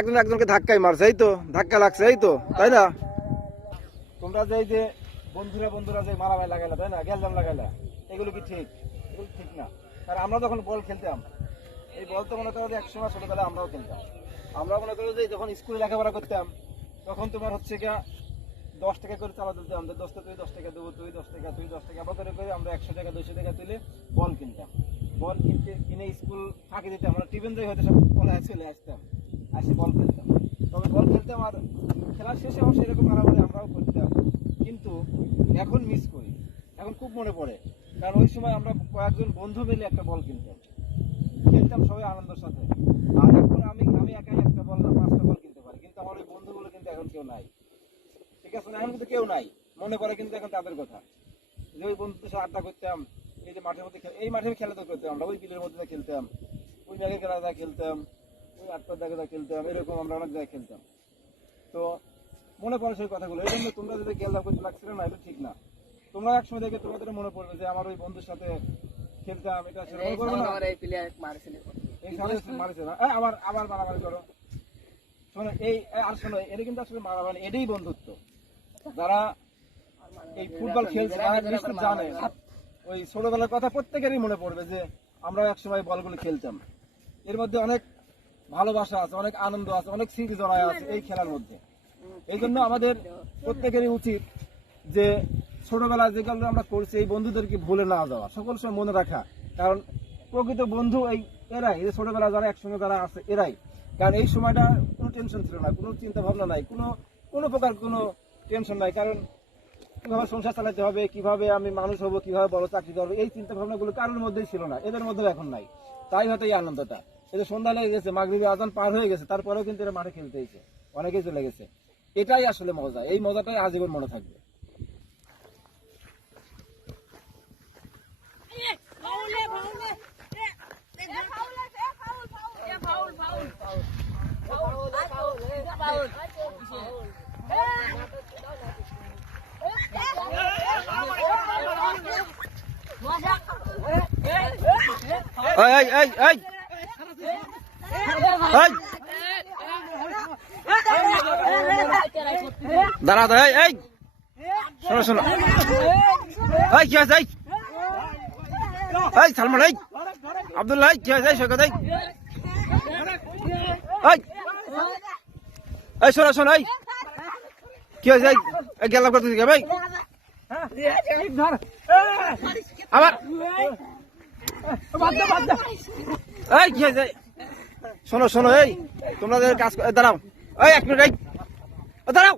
একজন একজনকে ধাক্কাই মারছে, এই তো ধাক্কা লাগছে, এই তো, তাই না? তোমরা যে বন্ধুরা যে মারামারি লাগাইলা, তাই না, গ্যালজাম লাগাইলা, এগুলো কি ঠিক? এগুলো ঠিক না। কারণ আমরা যখন বল খেলতাম, এই বল তো মনে করো যে একসময় ছোটবেলায় আমরাও খেলতাম। আমরা মনে করো যে যখন স্কুলে লেখাপড়া করতাম, তখন তোমার হচ্ছে গিয়া 10 টাকা করে চালা তুলতে, আমাদের 10 টাকা, তুই 10 টাকা দেবো, তুই 10 টাকা, তুই 10 টাকা, আবার করে আমরা 100 টাকা 200 টাকা তুলে বল কিনতাম। বল কিনে স্কুল ফাঁকি দিতাম, আমরা টিফিন দিয়ে হয়তো সব পলায় চলে আসতাম, আসে বল খেলতাম। তবে বল খেলতাম আর খেলার শেষে অবশ্যই এরকম মারামারি আমরাও করতাম, কিন্তু এখন মিস করি, এখন খুব মনে পড়ে। কারণ ওই সময় আমরা কয়েকজন বন্ধু মিলে একটা বল খেলতাম সবাই আনন্দের সাথে। আর এখন আমি একাই একটা বল না 5টা বল কিনতে পারি, কিন্তু আমার ওই বন্ধুগুলো কিন্তু এখন কেউ নাই। ঠিক আছে, এখন কিন্তু কেউ নাই, মনে পড়ে কিন্তু এখন তাদের কথা, যে ওই বন্ধুদের সাথে আড্ডা করতাম, এই যে মাঠের মধ্যে এই মাঠে খেলাধুলা করতাম, আমরা ওই বিলের মধ্যে খেলতাম, ওই জায়গায় খেলা খেলতাম, ওই 8টার জায়গায় খেলতাম, এরকম আমরা অনেক জায়গায় খেলতাম। তো মনে পড়ে সেই কথাগুলো। এই জন্য তোমরা যদি খেলা করতে লাগছিল না, এটা ঠিক না। তোমরা একসময় দেখে তোমাদের মনে পড়বে যে আমার ওই বন্ধুর সাথে খেলতাম, এটা মারিছে না, আবার মারামারি করো। শোনো আর শোনো, এটা কিন্তু আসলে মারামারি, এটাই বন্ধুত্ব। যারা এই ফুটবল খেলছে তারা নিশ্চিত জানে, ওই ছোটবেলার কথা প্রত্যেকেরই মনে পড়বে যে আমরা একসময় বলগুলো খেলতাম। এর মধ্যে অনেক ভালোবাসা আছে, অনেক আনন্দ আছে, অনেক স্মৃতি জড়ায় আছে এই খেলার মধ্যে। এই জন্য আমাদের প্রত্যেকেরই উচিত যে ছোটবেলায় যেগুলো আমরা করছি এই বন্ধুদেরকে ভুলে না যাওয়া, সকল সময় মনে রাখা। কারণ প্রকৃত বন্ধু এরাই, এই ছোটবেলা যারা একসঙ্গে যারা আছে এরাই। কারণ এই সময়টা কোনো টেনশন ছিল না, কোনো চিন্তা ভাবনা নাই, কোনো প্রকার কোনো টেনশন নাই। কারণ কিভাবে সংসার চালাতে হবে, কিভাবে আমি মানুষ হবো, কিভাবে বড় চাকরি করবো, এই চিন্তা ভাবনাগুলো কারোর মধ্যেই ছিল না, এদের মধ্যেও এখন নাই। তাই হয়তো এই আনন্দটা। এই যে সন্ধ্যা লেগে গেছে, মাগরিবি আজান পার হয়ে গেছে, তারপরেও কিন্তু এরা মাঠে খেলতে এসে অনেকেই চলে গেছে। এটাই আসলে মজা, এই মজাটাই আজীবন মনে থাকবে। দাঁড়া এই শোনো শোনো, কি আছে এই সালমান, এই আব্দুল্লাহ, কি আছে সৈকত, এই শোনো শোনো, এই কি হয়েছে, এই গেলাম করতে ভাই আবার, এই কি হয়েছে, শোনো শোনো, এই তোমরা কাজ দাঁড়াও, এই 1 মিনিট, এই দাঁড়াও।